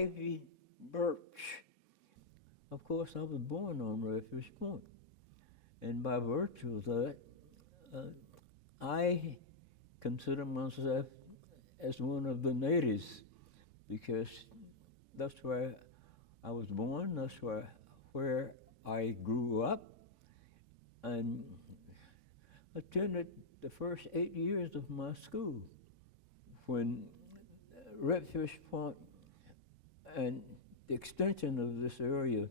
ivy birch. Of course, I was born on Redfish Point, and by virtue of that, I consider myself as one of the natives because that's where I was born, that's where I grew up, and attended the first 8 years of my school when Redfish Point and the extension of this area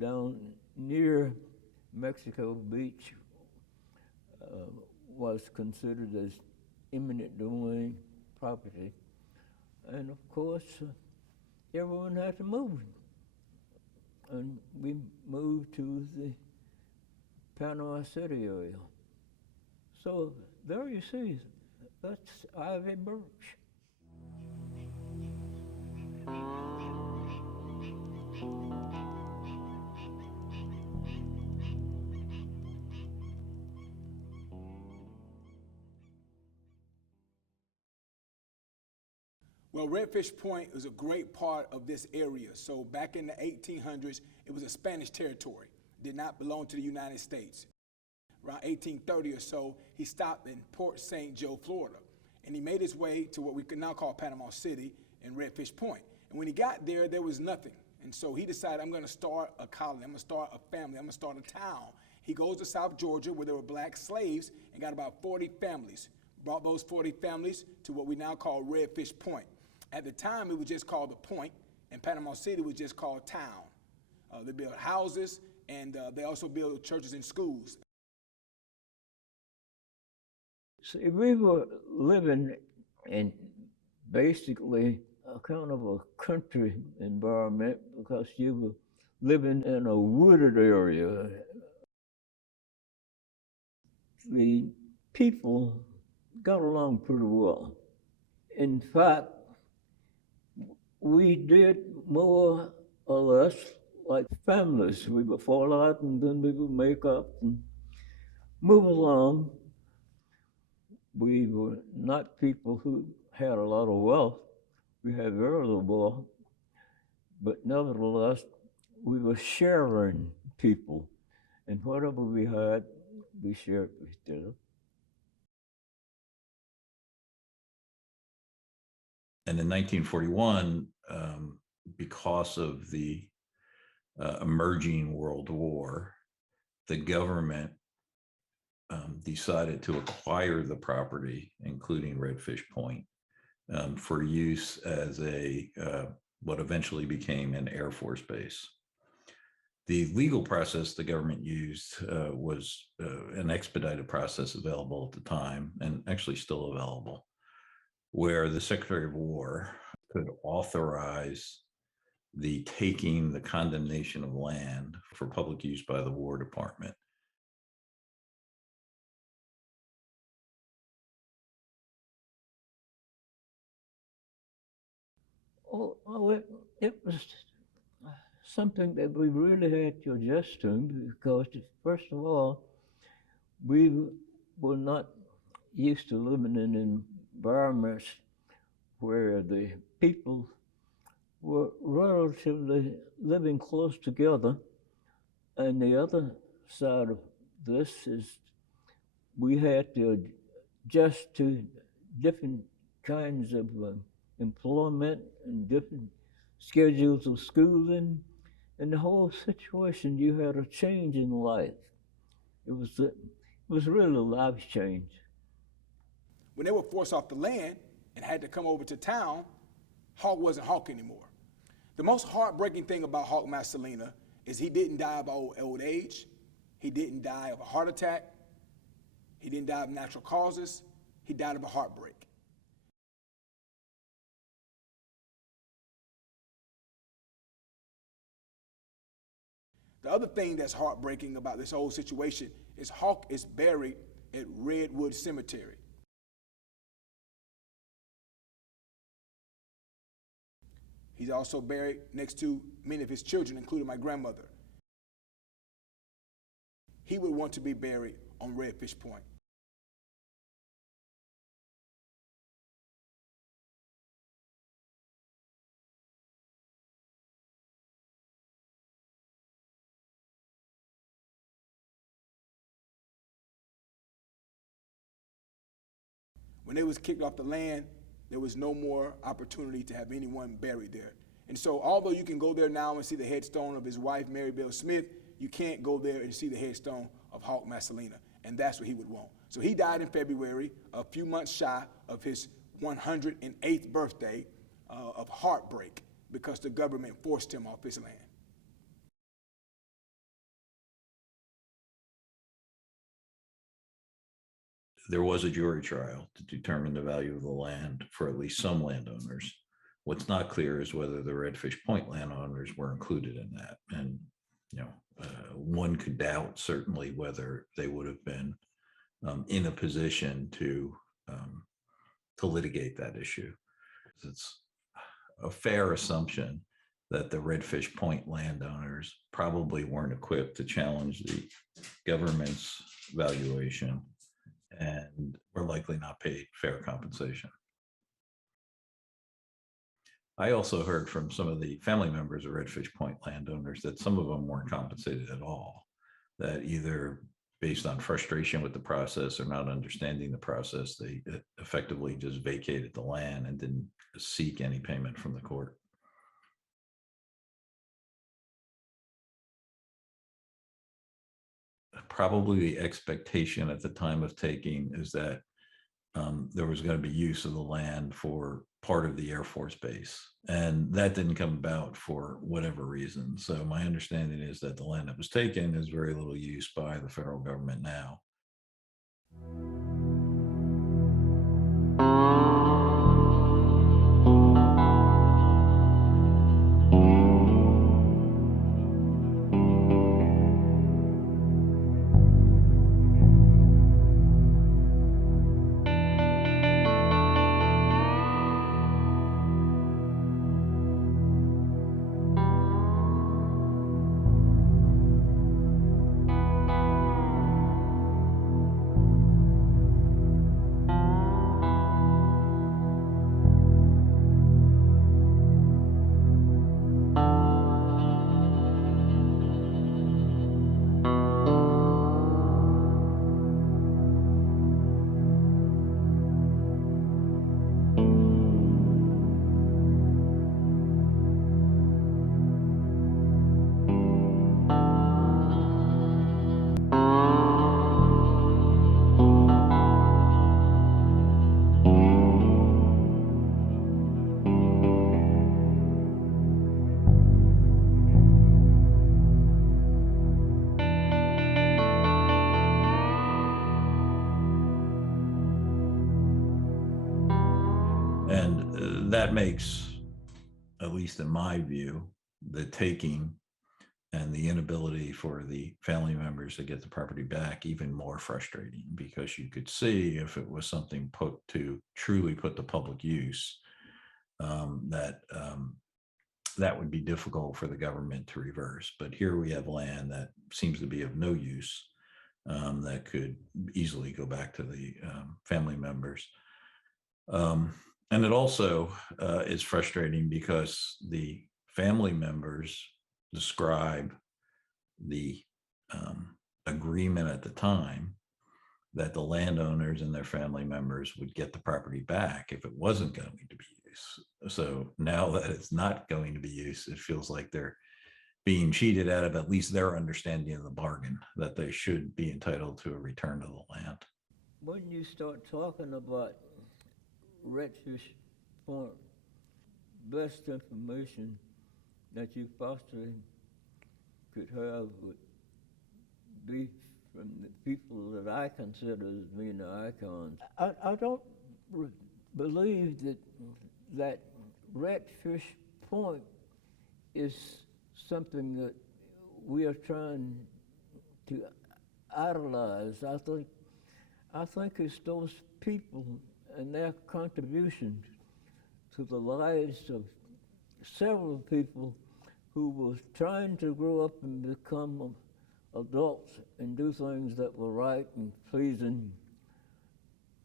down near Mexico Beach was considered as eminent domain property. And of course, everyone had to move. And we moved to the Panama City area. So there you see, that's ivy birch. Well, Redfish Point was a great part of this area. So back in the 1800s, it was a Spanish territory. It did not belong to the United States. Around 1830 or so, he stopped in Port St. Joe, Florida. And he made his way to what we can now call Panama City and Redfish Point. And when he got there, there was nothing. And so he decided, I'm gonna start a colony, I'm gonna start a family, I'm gonna start a town. He goes to South Georgia where there were black slaves and got about 40 families. Brought those 40 families to what we now call Redfish Point. At the time, it was just called the Point, and Panama City was just called Town. They built houses, and they also built churches and schools. See, we were living in basically a kind of a country environment because you were living in a wooded area. The people got along pretty well. In fact, we did more or less like families. We would fall out and then we would make up and move along. We were not people who had a lot of wealth. We had very little wealth, but nevertheless, we were sharing people. And whatever we had, we shared with each other. And in 1941, because of the emerging World War, the government decided to acquire the property, including Redfish Point, for use as a what eventually became an Air Force base. The legal process the government used was an expedited process available at the time, and actually still available, where the Secretary of War could authorize the taking, the condemnation of land for public use by the War Department. Oh, it was something that we really had to adjust to because, first of all, we were not used to living in environments where the people were relatively living close together. And the other side of this is we had to adjust to different kinds of employment and different schedules of schooling, and the whole situation. You had a change in life. It was really a life change. When they were forced off the land and had to come over to town, Hawk wasn't Hawk anymore. The most heartbreaking thing about Hawk Massalina is he didn't die of old age. He didn't die of a heart attack. He didn't die of natural causes. He died of a heartbreak. The other thing that's heartbreaking about this whole situation is Hawk is buried at Redwood Cemetery. He's also buried next to many of his children, including my grandmother. He would want to be buried on Redfish Point. When they was kicked off the land, there was no more opportunity to have anyone buried there. And so although you can go there now and see the headstone of his wife, Mary Bell Smith, you can't go there and see the headstone of Hawk Massalina. And that's what he would want. So he died in February, a few months shy of his 108th birthday of heartbreak because the government forced him off his land. There was a jury trial to determine the value of the land for at least some landowners. What's not clear is whether the Redfish Point landowners were included in that. And, one could doubt certainly whether they would have been in a position to litigate that issue. It's a fair assumption that the Redfish Point landowners probably weren't equipped to challenge the government's valuation and were likely not paid fair compensation. I also heard from some of the family members of Redfish Point landowners that some of them weren't compensated at all, that either based on frustration with the process or not understanding the process, they effectively just vacated the land and didn't seek any payment from the court. Probably the expectation at the time of taking is that there was going to be use of the land for part of the Air Force Base. And that didn't come about for whatever reason. So my understanding is that the land that was taken is very little use by the federal government now. And that makes, at least in my view, the taking and the inability for the family members to get the property back even more frustrating, because you could see if it was something put to truly put to public use, that would be difficult for the government to reverse. But here we have land that seems to be of no use, that could easily go back to the family members. And it also is frustrating because the family members describe the agreement at the time that the landowners and their family members would get the property back if it wasn't going to be used. So now that it's not going to be used, it feels like they're being cheated out of at least their understanding of the bargain, that they should be entitled to a return of the land. When you start talking about Redfish Point, best information that you possibly could have would be from the people that I consider as being the icons. I don't believe that Redfish Point is something that we are trying to idolize. I think it's those people and their contributions to the lives of several people who was trying to grow up and become adults and do things that were right and pleasing,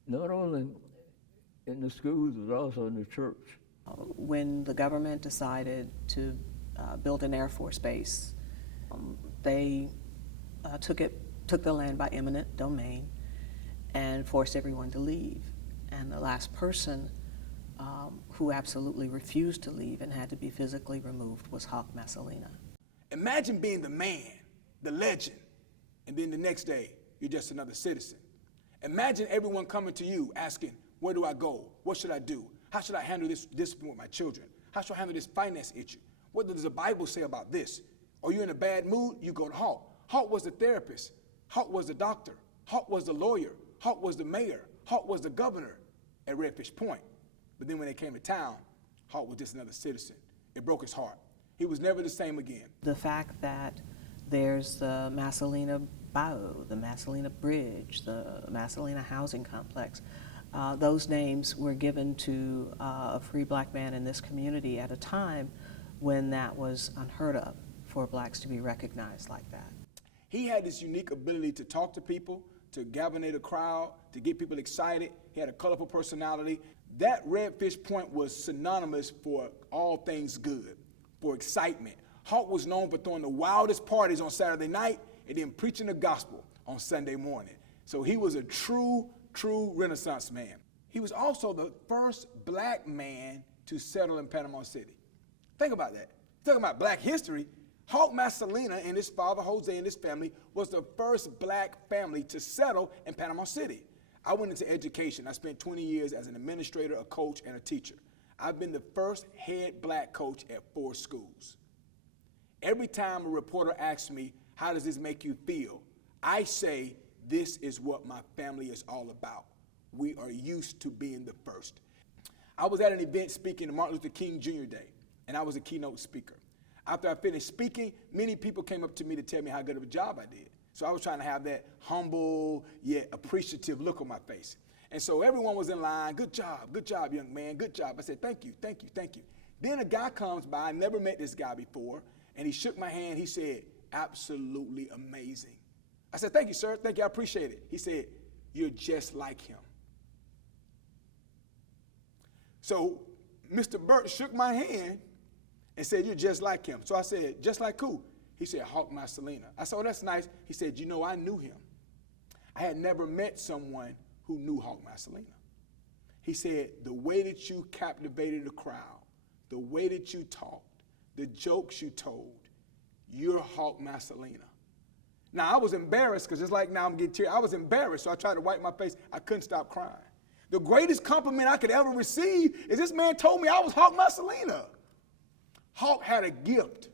not only in the schools, but also in the church. When the government decided to build an Air Force base, they took the land by eminent domain and forced everyone to leave. And the last person who absolutely refused to leave and had to be physically removed was Hawk Messalina. Imagine being the man, the legend, and then the next day, you're just another citizen. Imagine everyone coming to you asking, where do I go? What should I do? How should I handle this discipline with my children? How should I handle this finance issue? What does the Bible say about this? Are you in a bad mood? You go to Hawk. Hawk was the therapist. Hawk was the doctor. Hawk was the lawyer. Hawk was the mayor. Hawk was the governor at Redfish Point. But then when they came to town, Hawk was just another citizen. It broke his heart. He was never the same again. The fact that there's the Messalina Bayou, the Messalina Bridge, the Messalina Housing Complex, those names were given to a free black man in this community at a time when that was unheard of for blacks to be recognized like that. He had this unique ability to talk to people, to galvanize a crowd, to get people excited. He had a colorful personality. That Redfish Point was synonymous for all things good, for excitement. Hawk was known for throwing the wildest parties on Saturday night and then preaching the gospel on Sunday morning. So he was a true Renaissance man. He was also the first black man to settle in Panama City. Think about that. Talking about black history, Hawk Messalina and his father, Jose, and his family was the first black family to settle in Panama City. I went into education. I spent 20 years as an administrator, a coach, and a teacher. I've been the first head black coach at 4 schools. Every time a reporter asks me, how does this make you feel? I say, this is what my family is all about. We are used to being the first. I was at an event speaking to Martin Luther King Jr. Day, and I was a keynote speaker. After I finished speaking, many people came up to me to tell me how good of a job I did. So I was trying to have that humble yet appreciative look on my face. And so everyone was in line, good job, young man, good job. I said, thank you, thank you, thank you. Then a guy comes by, I never met this guy before, and he shook my hand, he said, absolutely amazing. I said, thank you, sir, thank you, I appreciate it. He said, you're just like him. So Mr. Burt shook my hand and said, you're just like him. So I said, just like who? He said, Hawk Messalina. I said, oh, that's nice. He said, you know, I knew him. I had never met someone who knew Hawk Messalina. He said, the way that you captivated the crowd, the way that you talked, the jokes you told, you're Hawk Messalina. Now, I was embarrassed, because just like now I'm getting teary. I was embarrassed, so I tried to wipe my face. I couldn't stop crying. The greatest compliment I could ever receive is this man told me I was Hawk Messalina. Hawk had a gift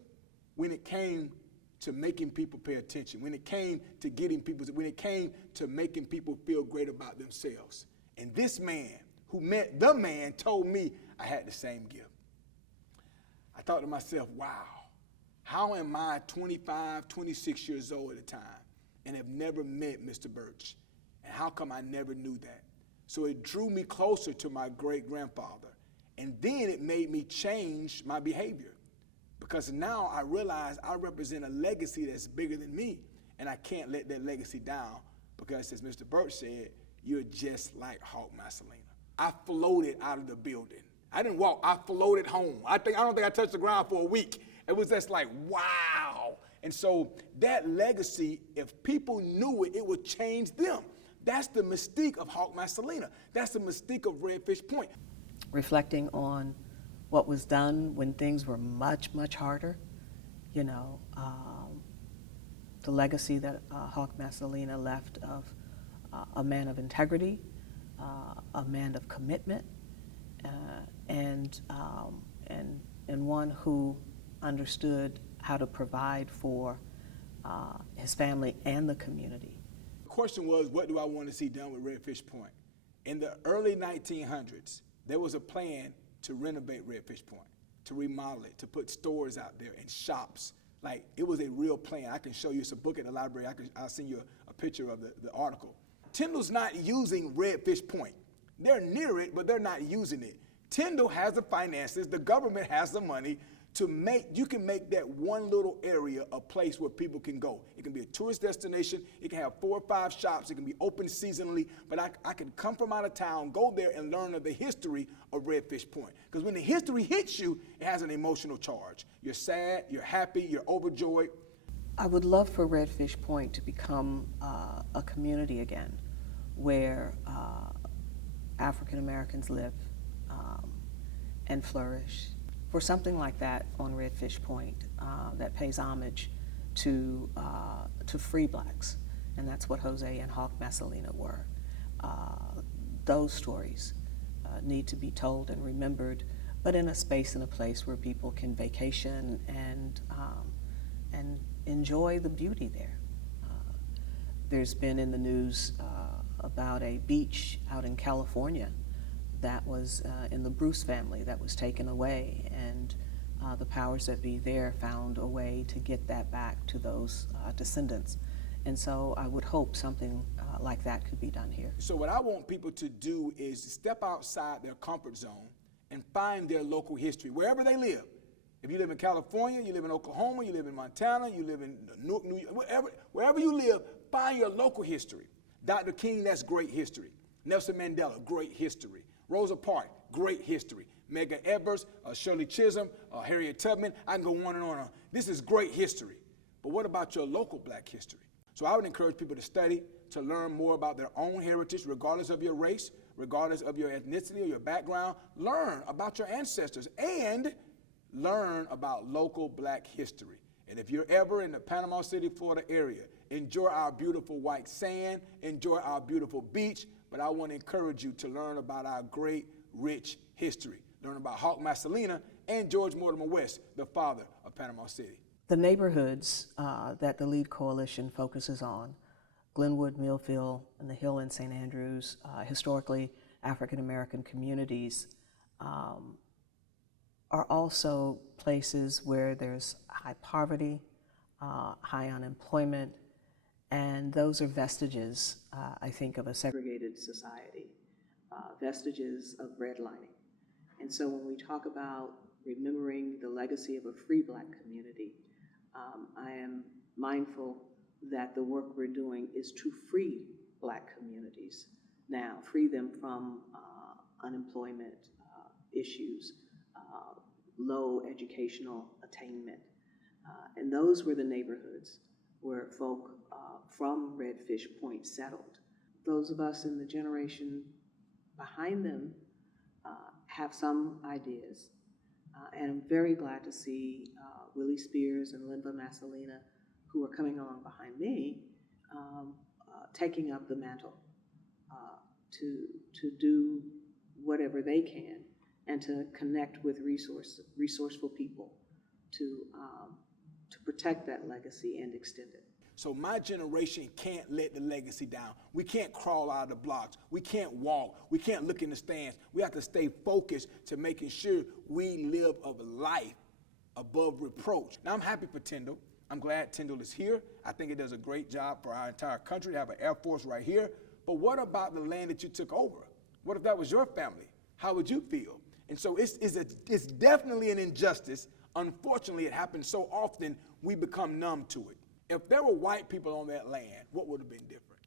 when it came to making people pay attention, when it came to getting people, when it came to making people feel great about themselves. And this man, who met the man, told me I had the same gift. I thought to myself, wow, how am I 25, 26 years old at the time and have never met Mr. Birch? And how come I never knew that? So it drew me closer to my great-grandfather. And then it made me change my behavior, because now I realize I represent a legacy that's bigger than me, and I can't let that legacy down, because as Mr. Birch said, you're just like Hawk Messalina. I floated out of the building. I didn't walk, I floated home. I don't think I touched the ground for a week. It was just like, wow. And so that legacy, if people knew it, it would change them. That's the mystique of Hawk Messalina. That's the mystique of Redfish Point. Reflecting on what was done when things were much, much harder, you know, the legacy that Hawk Messalina left of a man of integrity, a man of commitment, and one who understood how to provide for his family and the community. The question was, what do I want to see done with Redfish Point? In the early 1900s, there was a plan to renovate Redfish Point, to remodel it, to put stores out there and shops. Like, it was a real plan. I can show you, it's a book in the library. I'll send you a picture of the article. Tyndall's not using Redfish Point. They're near it, but they're not using it. Tyndall has the finances, the government has the money to you can make that one little area a place where people can go. It can be a tourist destination, it can have 4 or 5 shops, it can be open seasonally, but I can come from out of town, go there and learn of the history of Redfish Point. Because when the history hits you, it has an emotional charge. You're sad, you're happy, you're overjoyed. I would love for Redfish Point to become a community again, where African Americans live and flourish. For something like that on Redfish Point that pays homage to free blacks, and that's what Jose and Hawk Messalina were. Those stories need to be told and remembered, but in a space and a place where people can vacation and enjoy the beauty there. There's been in the news about a beach out in California that was in the Bruce family that was taken away, and the powers that be there found a way to get that back to those descendants. And so I would hope something like that could be done here. So what I want people to do is to step outside their comfort zone and find their local history, wherever they live. If you live in California, you live in Oklahoma, you live in Montana, you live in New York, wherever you live, find your local history. Dr. King, that's great history. Nelson Mandela, great history. Rosa Parks, great history. Medgar Evers, Shirley Chisholm, Harriet Tubman, I can go on and on. This is great history. But what about your local black history? So I would encourage people to study, to learn more about their own heritage, regardless of your race, regardless of your ethnicity or your background. Learn about your ancestors and learn about local black history. And if you're ever in the Panama City, Florida area, enjoy our beautiful white sand, enjoy our beautiful beach, but I want to encourage you to learn about our great, rich history. Learn about Hawk Messalina and George Mortimer West, the father of Panama City. The neighborhoods that the LEAD Coalition focuses on, Glenwood, Millville, and the Hill in St. Andrews, historically African American communities, are also places where there's high poverty, high unemployment, and those are vestiges, I think, of a segregated society, vestiges of redlining. And so when we talk about remembering the legacy of a free black community, I am mindful that the work we're doing is to free black communities now, free them from unemployment issues, low educational attainment. And those were the neighborhoods where folk from Redfish Point settled. Those of us in the generation behind them have some ideas. And I'm very glad to see Willie Spears and Linda Messalina, who are coming along behind me, taking up the mantle to do whatever they can and to connect with resourceful people to protect that legacy and extend it. So my generation can't let the legacy down. We can't crawl out of the blocks. We can't walk. We can't look in the stands. We have to stay focused to making sure we live a life above reproach. Now, I'm happy for Tyndall. I'm glad Tyndall is here. I think it does a great job for our entire country to have an Air Force right here. But what about the land that you took over? What if that was your family? How would you feel? And so it's definitely an injustice. Unfortunately, it happens so often we become numb to it. If there were white people on that land, what would have been different?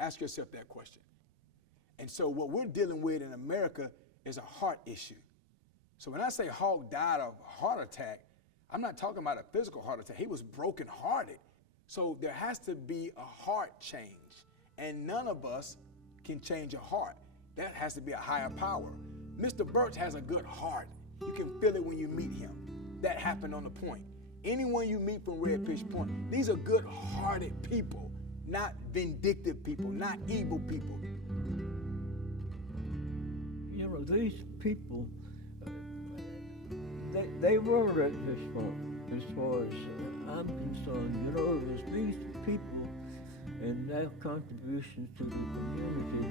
Ask yourself that question. And so what we're dealing with in America is a heart issue. So when I say Hawk died of a heart attack, I'm not talking about a physical heart attack. He was brokenhearted. So there has to be a heart change. And none of us can change a heart. That has to be a higher power. Mr. Birch has a good heart. You can feel it when you meet him. That happened on the point. Anyone you meet from Redfish Point, these are good-hearted people, not vindictive people, not evil people. You know, these people, they were Redfish Point as far as I'm concerned. You know, it was these people and their contributions to the community